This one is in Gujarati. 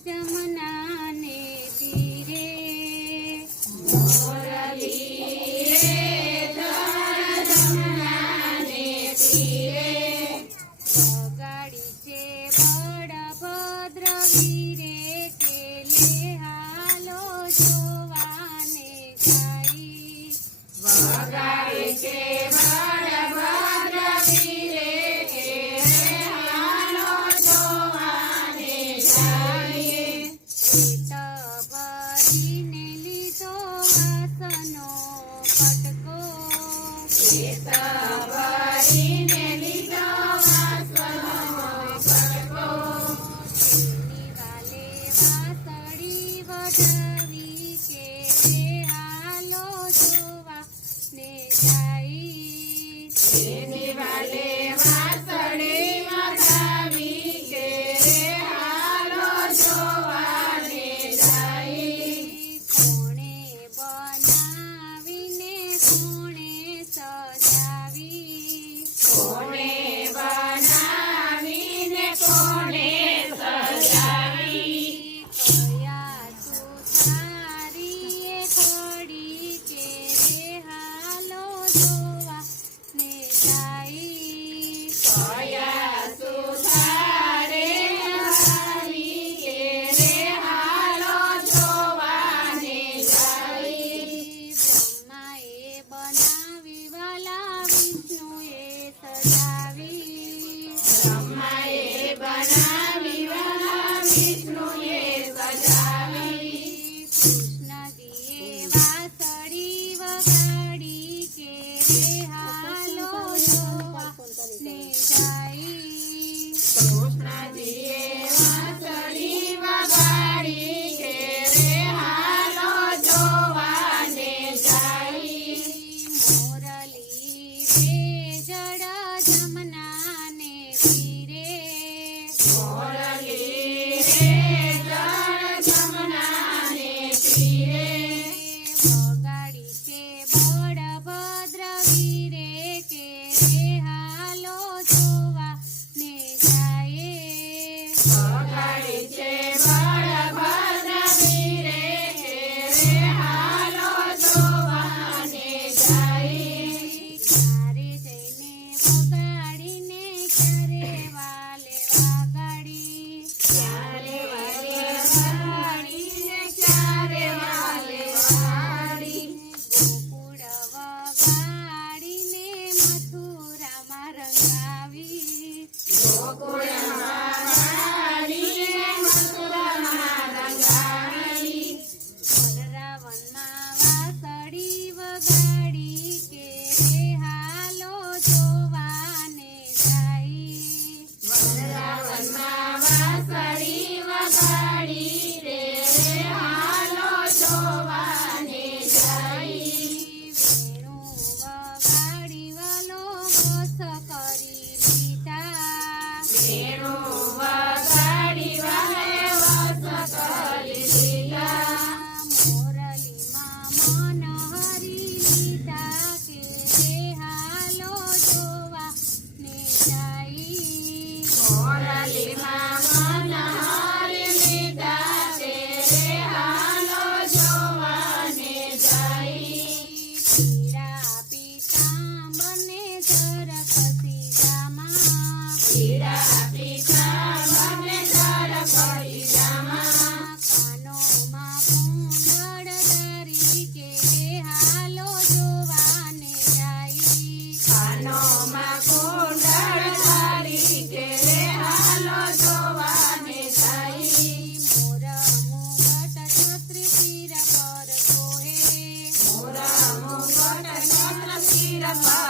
જમના ને તીરે વગાડી છે બળભદ્ર વીરે કે લે હાલો જોવાને જાય વગાડે છે બળભદ્ર વીરે કે લે હાલો જોવાને જાય ભરીને લીધો વાસનો કટકો ભરીને લીધો વાસનો કટકો એની વાલે વાસળી વઢાવી કે રે હાલો જોવા ને જાય એની વાલે વાસળી વઢાવી કે રે હાલો જોવાને જાય કોણે બનાવીને કોણે સજાવી કોણે બનાવીને કોણે સજાવી કયા સુતારીએ ખડી કે રે હાલો જોવા ને જાય કયા સુધારે આવી કે રે હાલો જોવાને જાય બ્રહ્માએ બનાવી વાલા વિષ્ણુએ સજાવી બ્રહ્માએ બનાવી વાલા વિષ્ણુએ સજાવી કૃષ્ણજીએ વાસળી વગાડી કે રે હાલો જોવા ને જાય કૃષ્ણજીએ વાંસળી વગાડી કે રે હાલો જોવાને જાય મોરલી રે જડ જમના ને તીરે મોરલી રે જળ જમનાને તીરે વગાડી છે બળભદ્ર વીરે કે રે હાલો જોવા ને જાય વગાડી છે બળભદ્ર વીરે કે રે હાલો જોવાને જાય ક્યારે જઈને વગાડીને ક્યારે વાલે વગાડી ક્યારે વાલે વગાડીને ક્યારે વાલે વગાડી ગોકુળ વગાડીને મથુરામાં રંગાવી ગોકુળમાં વગાડીને મથુરામાં રંગાવી વનરાવનમાં વાસળી વગાડી કે રે હાલો જોવાને જાય વૃંદાવનમાં વાંસળી વગાડી રે હાલો જોવાને જાય વેણુ વગાડી વાલો વસ કરી લીધા વેણુ વગાડી વાલે વસ કરી લીધા મોરલીમાં મન હરી લીધા કે રે હાલો જોવા ને જાય મોરલીમાં મન હારી લીધા તે રે હાલો જોવાને જાય પીળા પીતાંબરને જર ખસી જામાં પીળા પીતાંબરને જર ખસી જામાં કાનોમાં કુંડળ ધરી કે રે હાલો જોવાને જાય કાનોમાં કુંડળ ધારી કે રે હાલો જોવાને જાય મોર મુગટ છત્રી શિર પર સોહે મોરા મુગટ છત્ર શિર પર